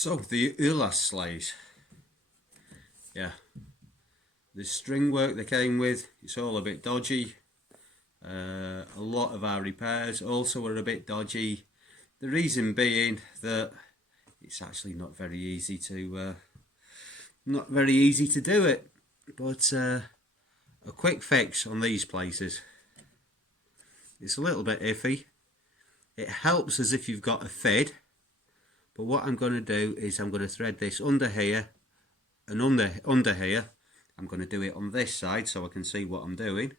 So the Yllas sleighs, yeah, the string work they came with, it's all a bit dodgy. A lot of our repairs also are a bit dodgy. The reason being that it's actually not very easy to do it. But a quick fix on these places. It's a little bit iffy. It helps as if you've got a fid. But what I'm going to do is I'm going to thread this under here and under here. I'm going to do it on this side so I can see what I'm doing.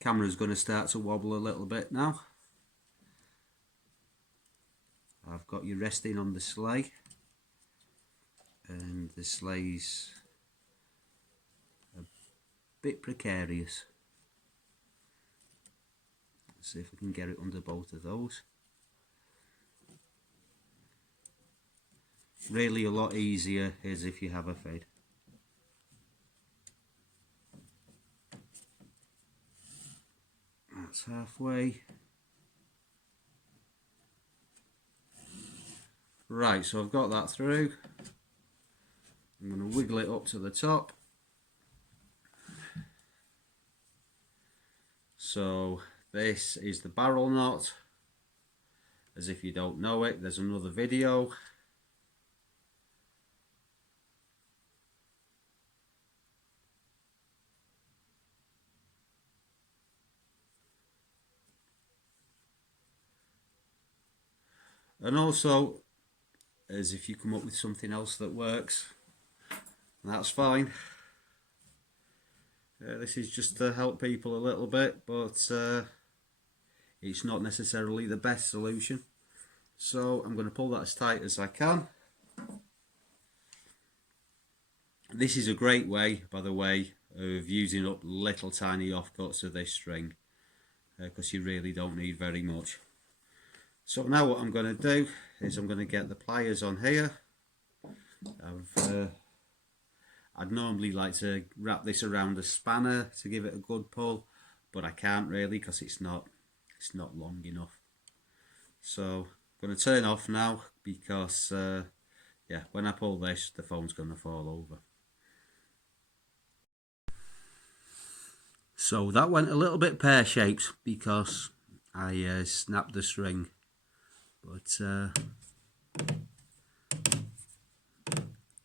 Camera's going to start to wobble a little bit now. I've got you resting on the sleigh, and the sleigh's a bit precarious. Let's see if I can get it under both of those. Really a lot easier is if you have a fid. That's halfway. Right, so I've got that through. I'm going to wiggle it up to the top. So this is the barrel knot. As if you don't know it, there's another video. And also, as if you come up with something else that works, that's fine. This is just to help people a little bit, but it's not necessarily the best solution. So I'm going to pull that as tight as I can. This is a great way, by the way, of using up little tiny offcuts of this string, because you really don't need very much. So now what I'm going to do is I'm going to get the pliers on here. I'd normally like to wrap this around a spanner to give it a good pull, but I can't really because it's not long enough. So I'm going to turn off now because yeah, when I pull this, the phone's going to fall over. So that went a little bit pear-shaped because I snapped the string, but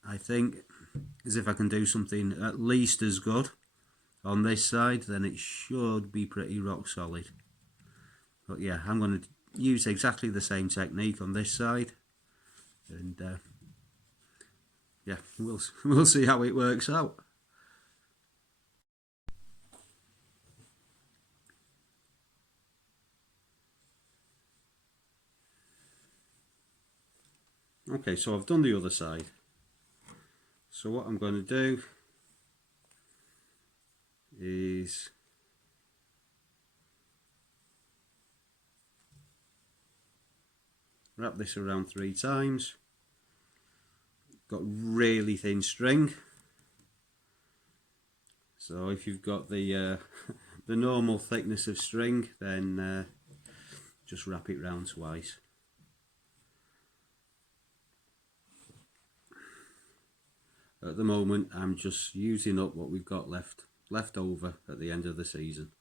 I think as if I can do something at least as good on this side, then it should be pretty rock solid. But yeah, I'm going to use exactly the same technique on this side, and yeah, we'll see how it works out. Okay, so I've done the other side. So what I'm going to do is wrap this around 3 times. Got really thin string, so if you've got the the normal thickness of string, then just wrap it round twice. At the moment I'm just using up what we've got left over at the end of the season.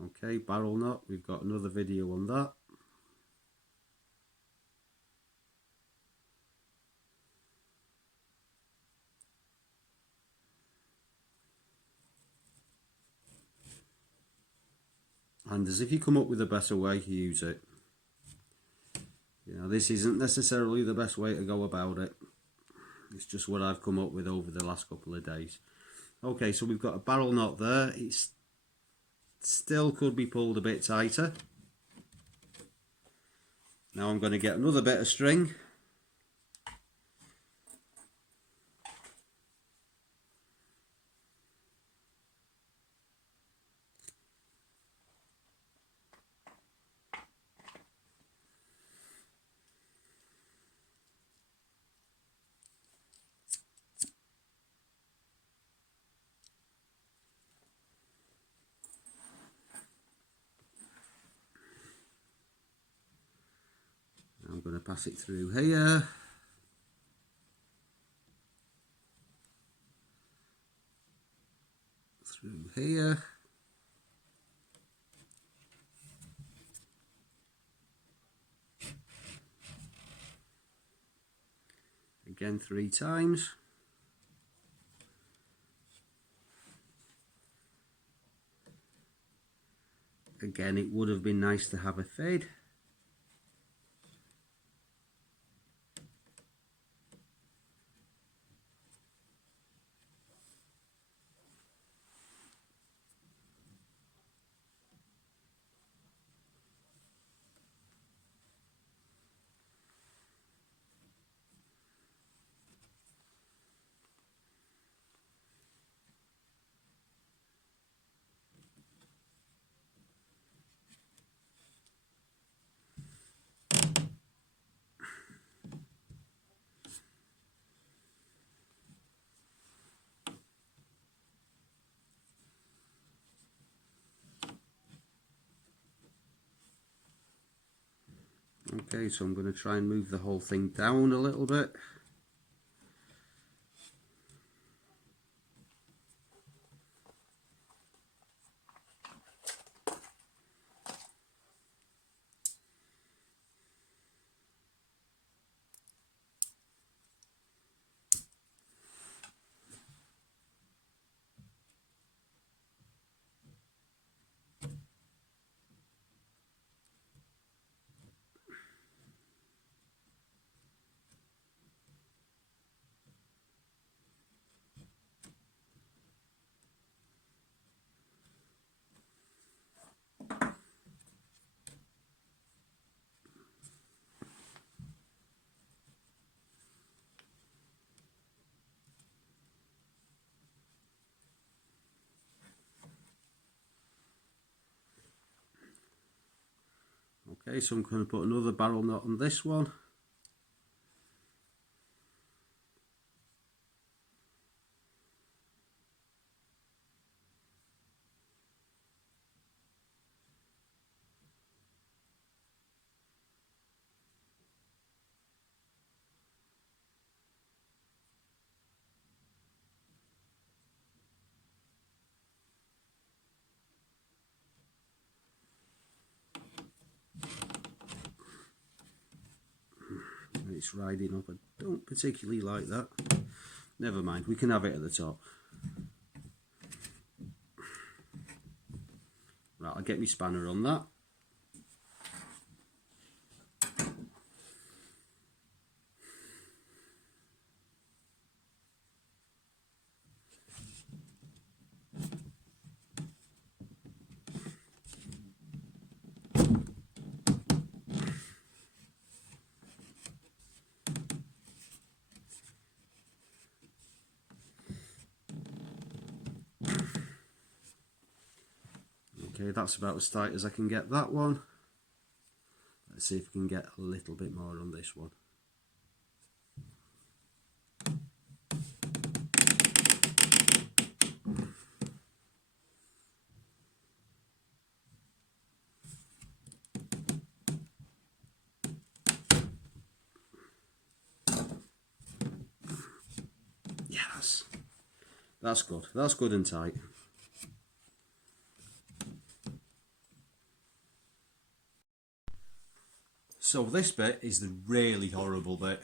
Okay, barrel knot, we've got another video on that. And as if you come up with a better way, use it. You know, this isn't necessarily the best way to go about it. It's just what I've come up with over the last couple of days. Okay, so we've got a barrel knot there. It still could be pulled a bit tighter. Now I'm going to get another bit of string. going to pass it through here. Through here. Again 3 times. Again, it would have been nice to have a fade. Okay, so I'm going to try and move the whole thing down a little bit. Okay, so I'm going to put another barrel knot on this one. It's riding up. I don't particularly like that. Never mind, we can have it at the top. Right, I'll get my spanner on that. Okay, that's about as tight as I can get that one. Let's see if we can get a little bit more on this one. Yes, that's good. That's good and tight. So this bit is the really horrible bit.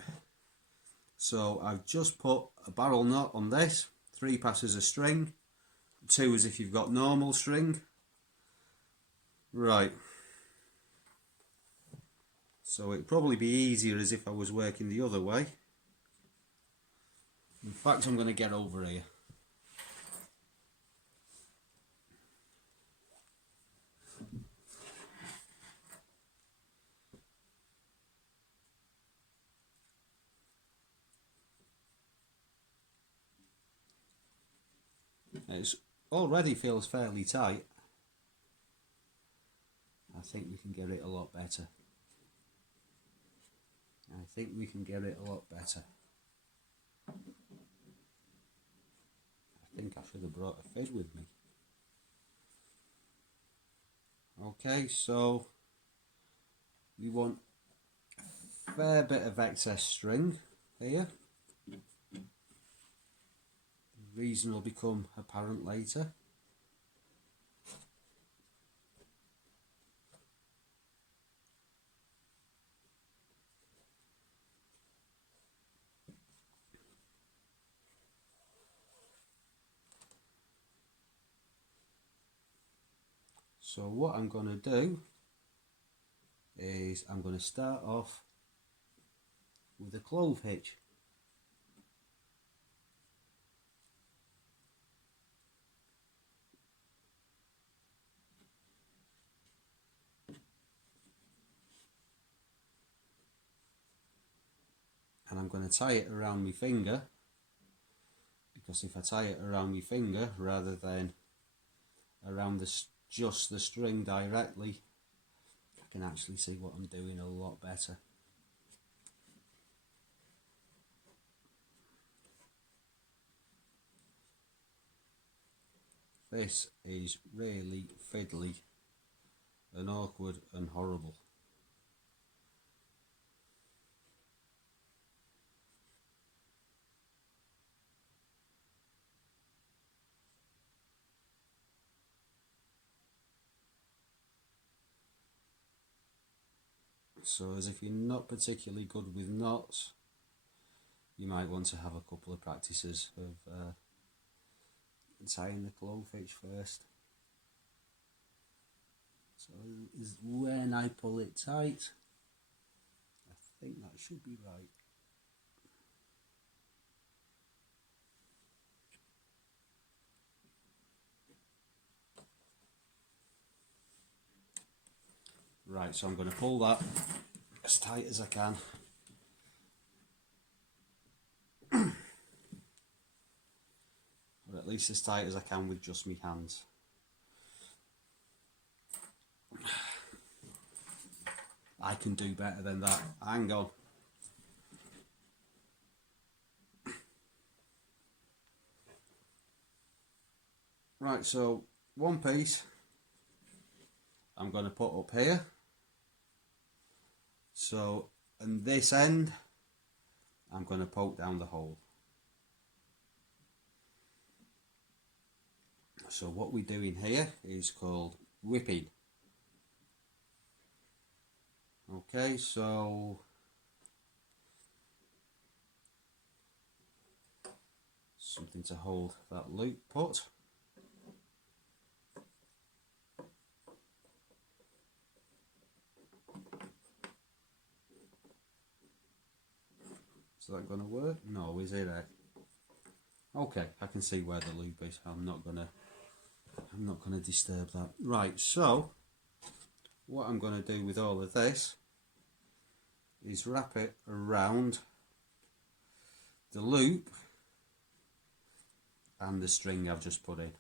So I've just put a barrel knot on this, 3 passes of string, 2 as if you've got normal string. Right. So it'd probably be easier as if I was working the other way. In fact, I'm going to get over here. It already feels fairly tight. I think we can get it a lot better. I think we can get it a lot better. I think I should have brought a fid with me. Okay, so we want fair bit of excess string here. The reason will become apparent later. So what I'm going to do is I'm going to start off with a clove hitch. And I'm going to tie it around my finger, because if I tie it around my finger rather than around just the string directly, I can actually see what I'm doing a lot better. This is really fiddly and awkward and horrible. So as if you're not particularly good with knots, you might want to have a couple of practices of tying the clove hitch first. So when I pull it tight, I think that should be right. Right, so I'm going to pull that as tight as I can. Or at least as tight as I can with just my hands. I can do better than that. Hang on. Right, so one piece I'm going to put up here. So, and this end I'm going to poke down the hole. So what we're doing here is called whipping. Okay, so something to hold that loop put. Is that going to work? No, is it? Okay, I can see where the loop is. I'm not gonna disturb that. Right, so what I'm going to do with all of this is wrap it around the loop and the string I've just put in.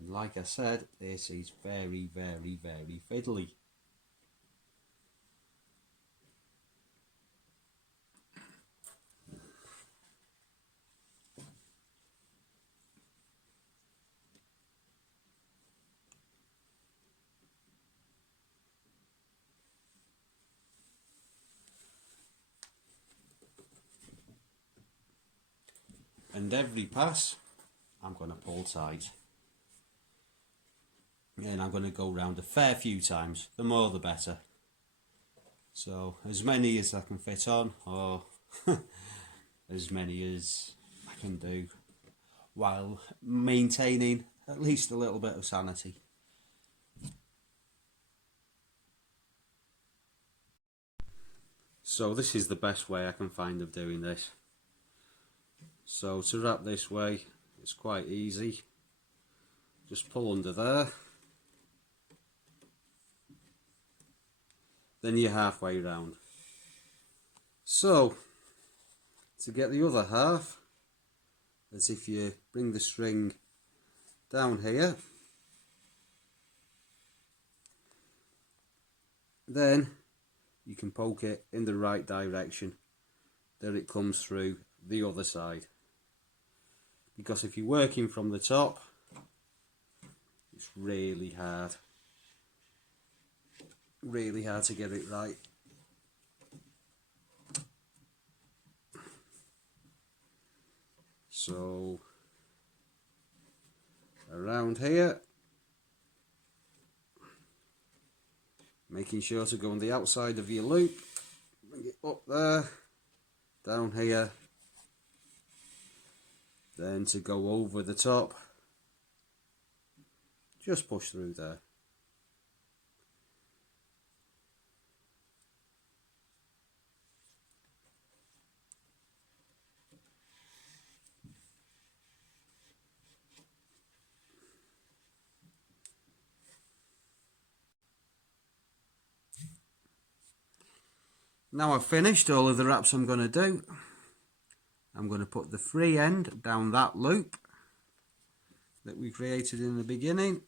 And like I said, this is very, very, very fiddly. And every pass I'm going to pull tight. And I'm going to go round a fair few times. The more the better. So as many as I can fit on, or as many as I can do, while maintaining at least a little bit of sanity. So this is the best way I can find of doing this. So to wrap this way, it's quite easy. Just pull under there. Then you're halfway round. So to get the other half, as if you bring the string down here then you can poke it in the right direction that it comes through the other side. Because if you're working from the top, it's really hard to get it right. So around here, making sure to go on the outside of your loop, bring it up there, down here, then to go over the top, just push through there. Now I've finished all of the wraps I'm going to do, I'm going to put the free end down that loop that we created in the beginning,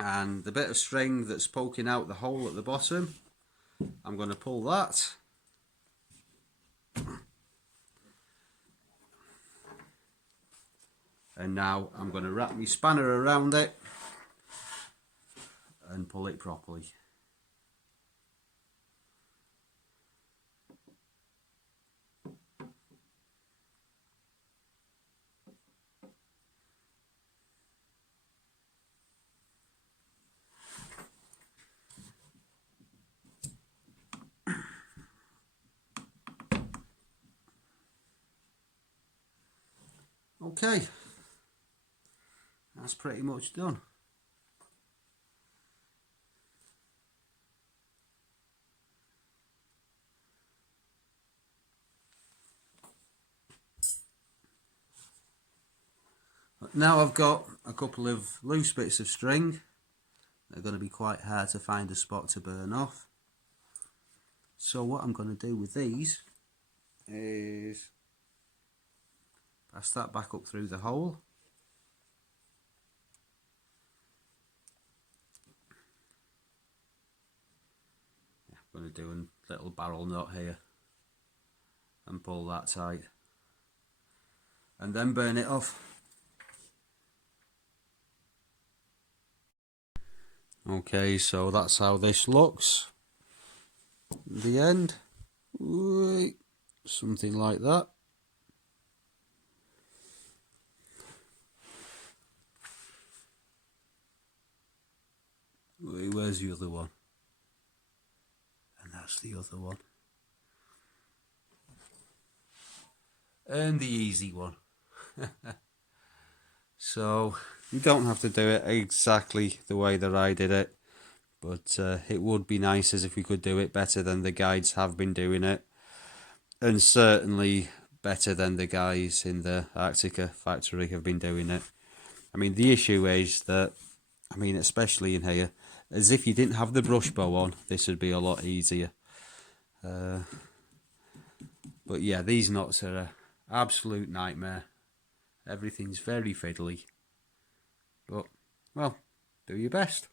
and the bit of string that's poking out the hole at the bottom, I'm going to pull that, and now I'm going to wrap my spanner around it and pull it properly. Okay, that's pretty much done. Now I've got a couple of loose bits of string. They're going to be quite hard to find a spot to burn off. So what I'm going to do with these is pass that back up through the hole. I'm going to do a little barrel knot here and pull that tight and then burn it off. Okay, so that's how this looks in the end. Something like that. Where's the other one? And that's the other one. And the easy one. So you don't have to do it exactly the way that I did it, but it would be nice as if we could do it better than the guides have been doing it, and certainly better than the guys in the Arctica factory have been doing it. I mean, the issue is that, I mean, especially in here, as if you didn't have the brush bow on, this would be a lot easier. But yeah, these knots are an absolute nightmare. Everything's very fiddly. But, well, do your best.